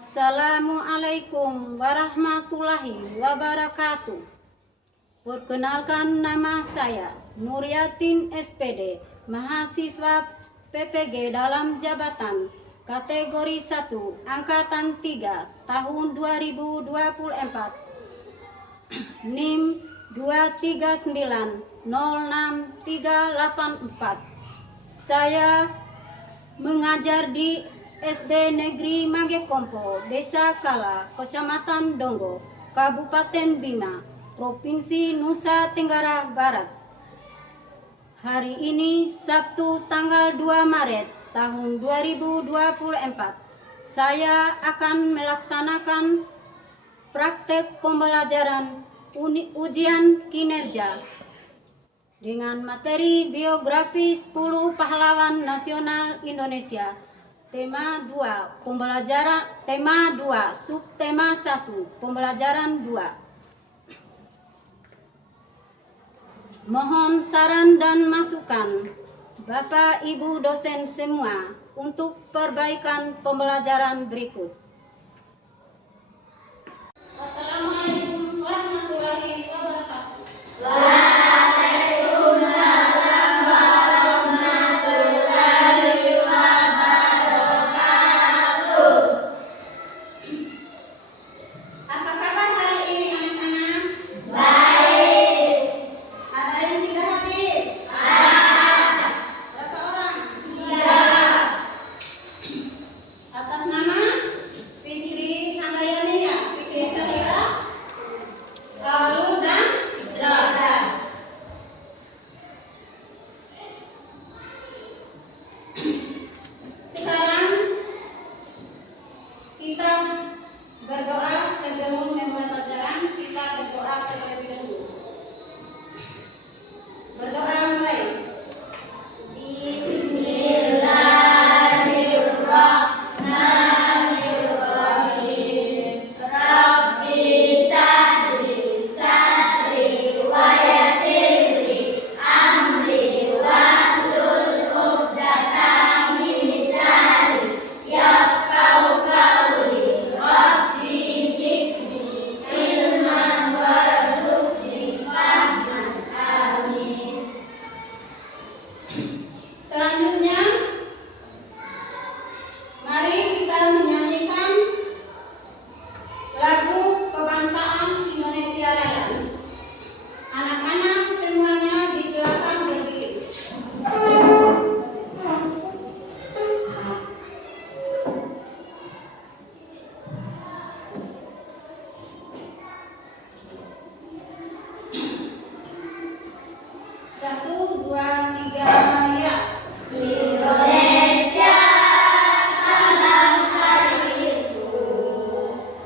Assalamualaikum warahmatullahi wabarakatuh. Perkenalkan, nama saya Nuryatin SPD, mahasiswa PPG dalam jabatan kategori 1 angkatan 3 tahun 2024. NIM 2390634. Saya mengajar di SD Negeri Magekompo, Desa Kala, Kecamatan Donggo, Kabupaten Bima, Provinsi Nusa Tenggara Barat. Hari ini Sabtu tanggal 2 Maret tahun 2024. Saya akan melaksanakan praktek pembelajaran ujian kinerja dengan materi biografi 10 pahlawan nasional Indonesia. Tema 2, pembelajaran tema 2, subtema 1, pembelajaran 2. Mohon saran dan masukan Bapak Ibu dosen semua untuk perbaikan pembelajaran berikut. Assalamualaikum warahmatullahi wabarakatuh. Berdoa sebelum memulai pelajaran, kita berdoa terlebih dahulu. Berdoa mulai. Bismillahirrahmanirrahim. Rabbi sadri sadri wa yassirli amri wahlul 'uqdatam min lisani yafqahu qawli. Selanjutnya, mari kita menyanyikan lagu kebangsaan Indonesia Raya. Anak-anak semuanya disilakan berdiri. Satu, dua, tiga, ya. Indonesia tanah airku,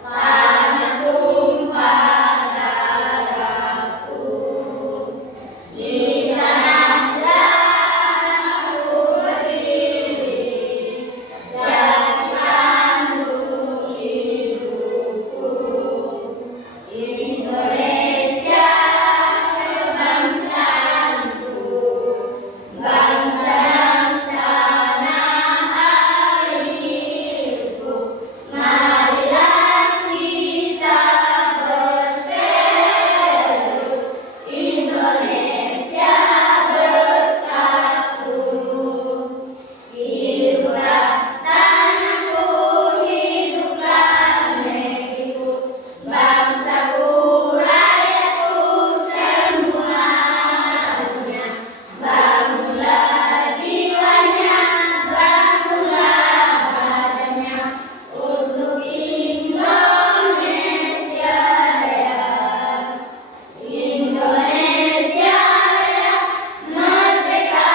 tanah tumpah darahku. Di sanalah aku berdiri, jadi pandu hidupku. Indonesia kebangsaanku, bangsa dan tanah airku. Marilah kita berseru, Indonesia bersatu. Hiduplah tanahku, hiduplah negeriku, bangsaku, rakyatku semuanya. Bangunlah jiwanya, bangunlah badannya untuk Indonesia Raya. Indonesia Raya, merdeka,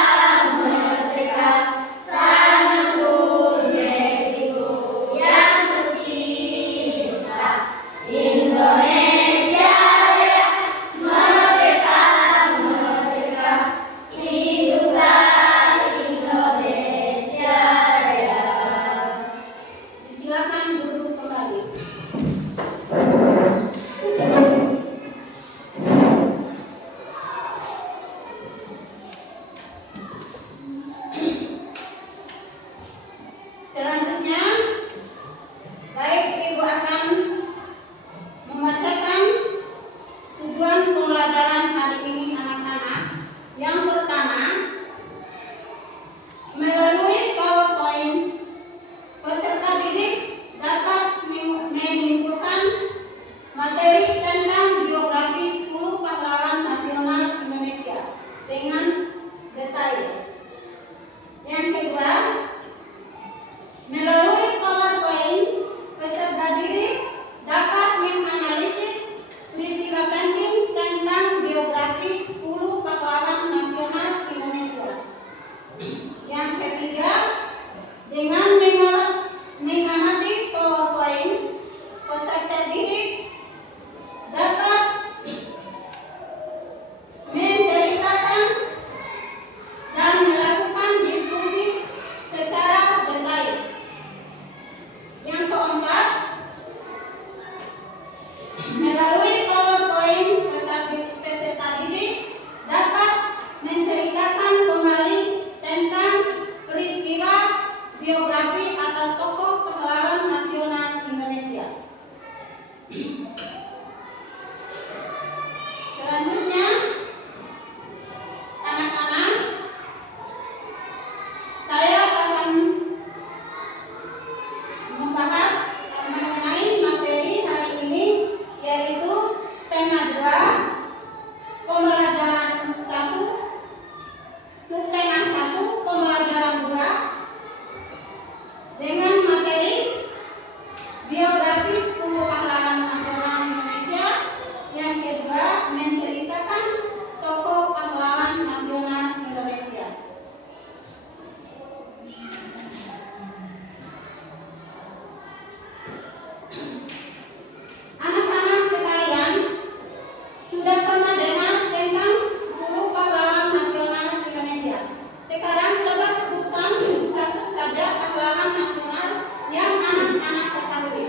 merdeka, tanahku, negeriku yang tercinta. Indonesia Raya, merdeka, merdeka, hiduplah Indonesia Raya. Silakan duduk kembali. Selanjutnya, baik Baik, Ibu akan membacakan tujuan pembelajaran hari ini anak-anak. Yang pertama, melalui PowerPoint, peserta didik dapat menyimpulkan materi tentang biografi 10 pahlawan nasional Indonesia dengan detail. Yang kedua, melalui PowerPoint, peserta didik dapat menganalisis peristiwa penting tentang biografi 10 pahlawan nasional Indonesia. Yang ketiga, dengan mengamati PowerPoint, peserta didik dapat menceritakan dan melakukan diskusi secara detail. Yang keempat, melalui PowerPoint, peserta didik dapat menceritakan kembali tentang peristiwa biografi atau tokoh pahlawan nasional Indonesia. Selanjutnya, anak-anak, saya akan membahas mengenai materi hari ini, yaitu tema 2, pembelajaran 1, subtema 1, pembelajaran 2, dengan materi biografi 10 pahlawan nasional Indonesia. Yang kedua, menceritakan tokoh pahlawan nasional Indonesia. Anak-anak sekalian, sudah pernah dengar tentang 10 pahlawan nasional Indonesia? Sekarang coba sebutkan satu saja pahlawan nasional yang anak-anak ketahui.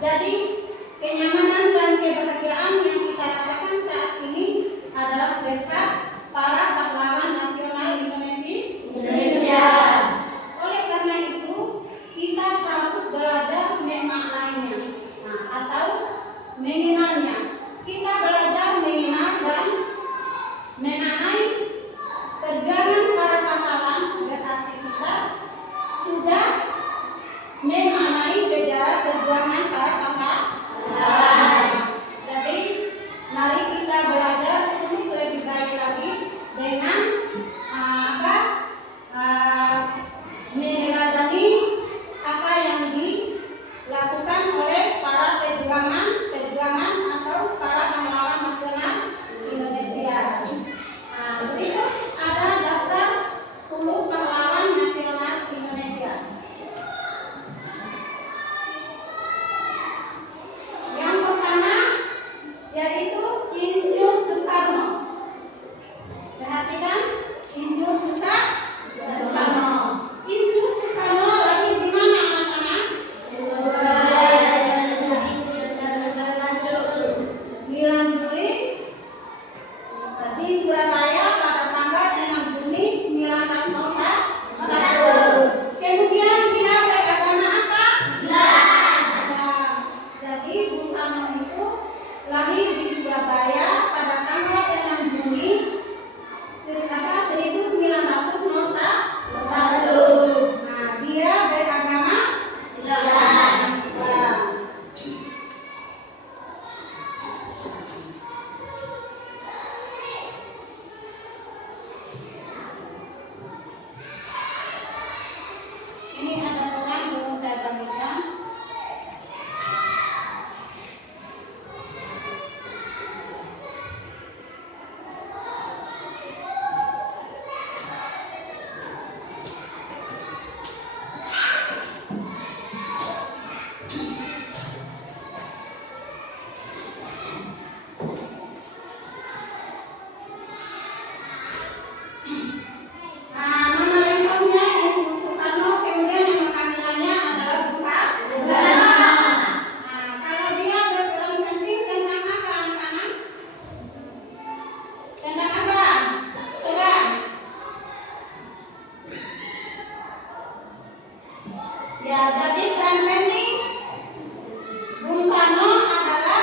Jadi kenyamanan dan kebahagiaan yang kita rasakan saat ini adalah berkat para pahlawan nasional Indonesia. Oleh karena itu, kita harus belajar memaknainya, atau mengenalnya. Kita belajar mengenal dan memaknai perjuangan para pahlawan, berarti kita sudah memaknai sejarah perjuangan para pahlawan. Jadi, mari kita belajar untuk lebih baik lagi dengan meneladani apa yang dilakukan oleh para perjuangan atau para pahlawan nasional Indonesia. Berikut ada daftar 10 pahlawan nasional Indonesia. Yang pertama yaitu Insinyur Soekarno. Perhatikan, Insinyur Soekarno. Insinyur Soekarno lahir di mana anak-anak? 9 Juli di Surabaya pada tanggal 6 Juni 1901. Kemudian dia beragama apa? Islam. Jadi Bung Karno itu lahir di Surabaya pada tanggal 6 Juni 1901. Dia beragama Islam. Ini ada pesan belum saya bagikan. Nama lengkapnya Insinyur Soekarno, kemudian nama panggilannya adalah Bung Karno. Kalau dia berperan penting tentang apa anak-anak? Tentang apa? Coba. Ya, jadi peran penting Bung Karno adalah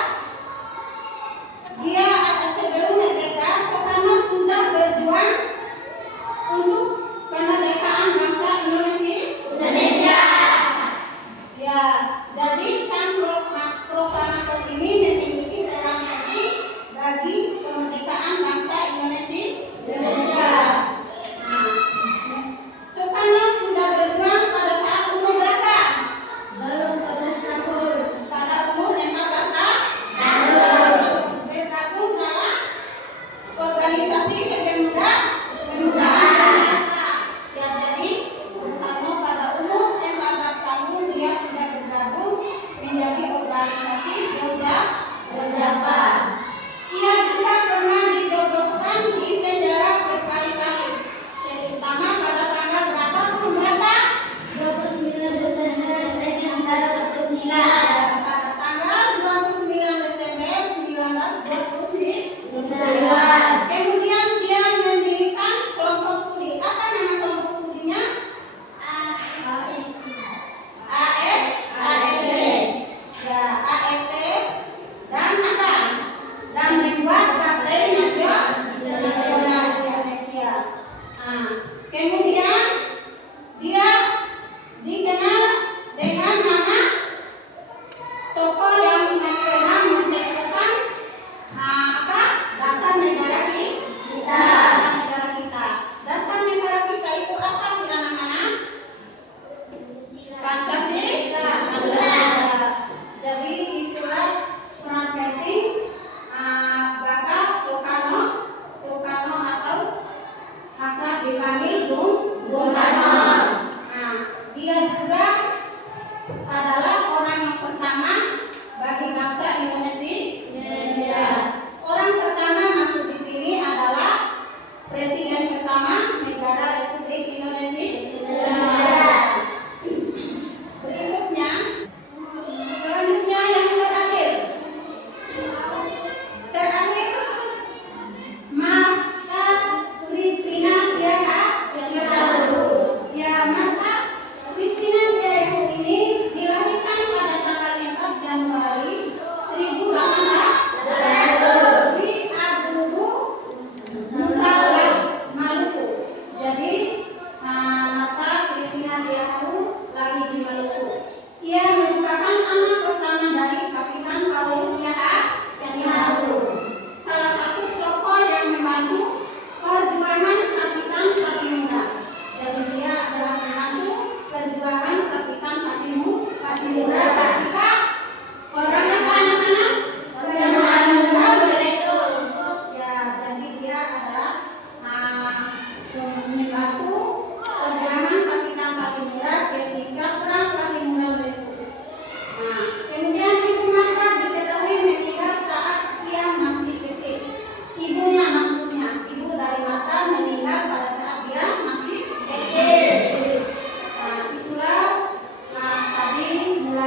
dia sebelum merdeka, Soekarno sudah berjuang untuk kemerdekaan bangsa Indonesia. Ya, jadi sang proklamator ini memiliki peran penting bagi kemerdekaan bangsa Indonesia. Soekarno sudah berjuang pada saat umur berapa? Baru 14 tahun. Pada umur 14 tahun. Bergabung dalam organisasi kepemudaan. Ya, jadi Bung Karno pada umur 14 tahun dia sudah bergabung menjadi organisasi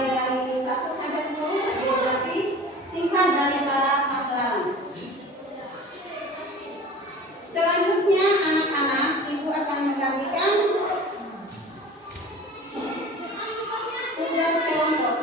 mulai dari 1 sampai 10 geografi singkat dari para hafalan. Selanjutnya anak-anak, ibu akan membagikan tugas kelompok.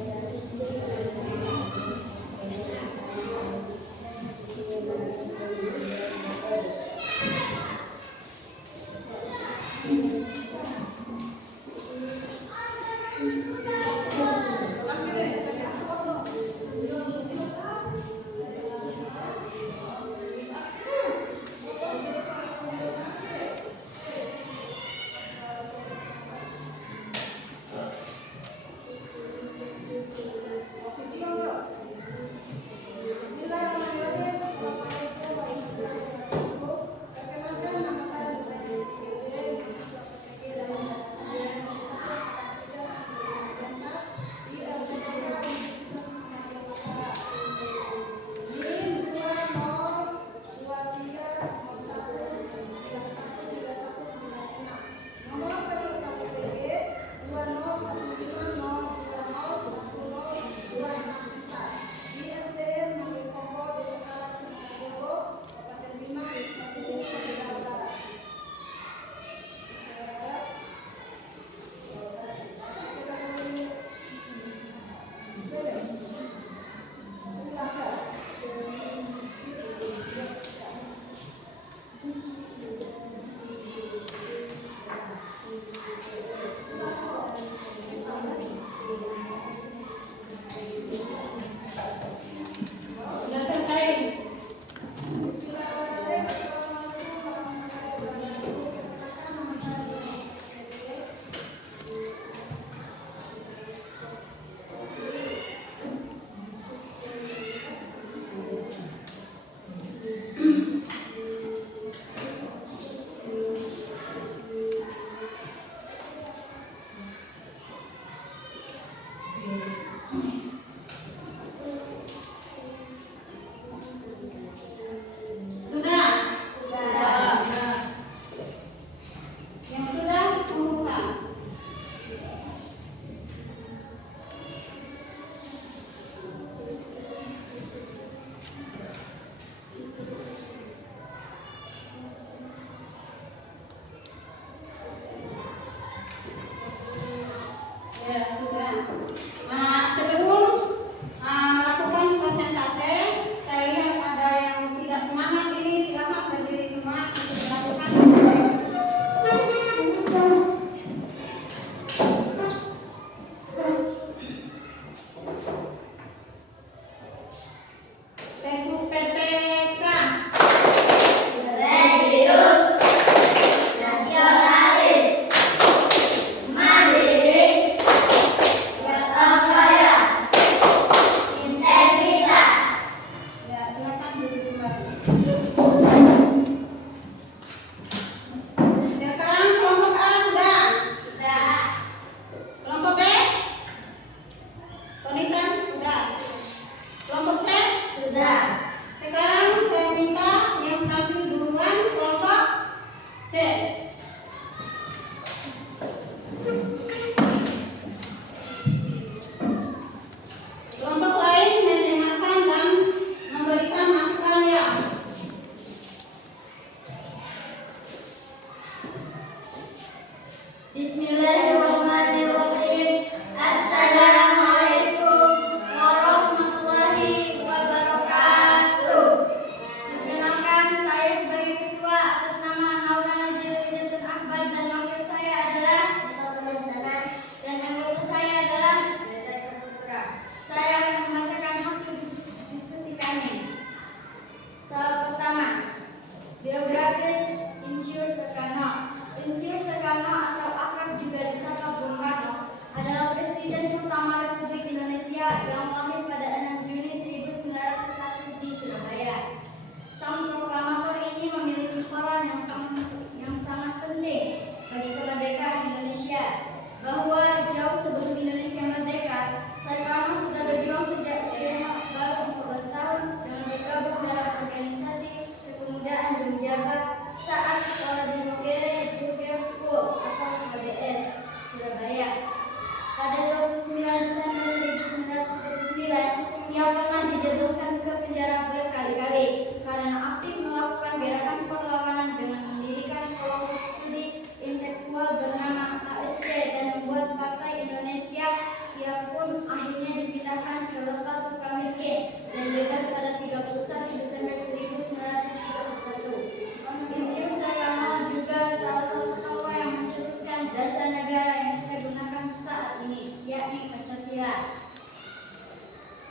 Positif.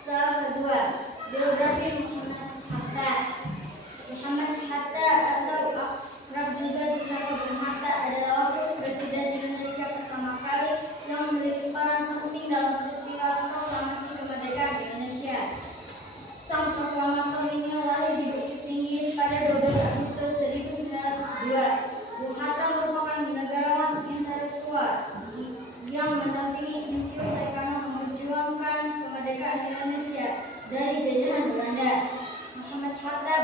Soal kedua, biografi Muhammad Hatta. Muhammad Hatta atau akrab juga disapa Bung Hatta adalah wakil presiden Indonesia pertama kali yang memiliki peran penting dalam peristiwa proklamasi kemerdekaan Indonesia. Sang proklamator ini lahir di Bukit Tinggi pada 12 Agustus 1902. Bung Hatta merupakan negarawan intelektual yang mendampingi misi Soekarno memperjuangkan kemerdekaan Indonesia dari jajahan Belanda. Muhammad Hatta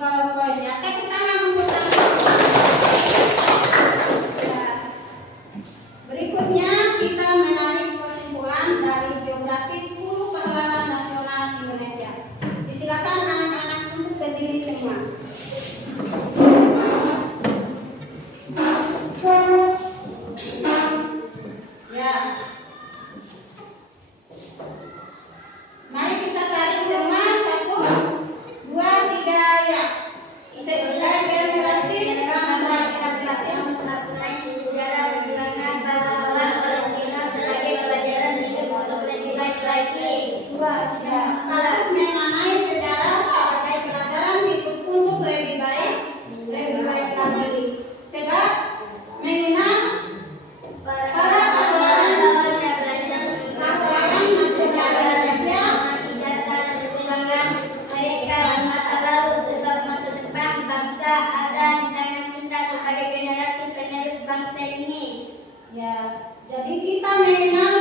PowerPoint-nya. Tepuk tangan untuk kami. Ya. Berikutnya kita menarik kesimpulan dari Geografi 10 Pahlawan Nasional Indonesia. Disilakan anak-anak untuk berdiri semua. Ya. Mari kita tarik semua 1, 2, 3 ya. Sebelah generasi bangsa Indonesia. Sejarah perjuangan pahlawan nasional sebagai pelajaran hidup untuk lebih baik lagi. Ya, kalau mengenai sejarah sebagai pelajaran hidup untuk lebih baik lagi. Sebab mengenal para pahlawan nasional Indonesia perjuangan mereka masa lalu sebab masa depan bangsa ada di tangan kita sebagai generasi penerus bangsa ini. ya, jadi kita mengenal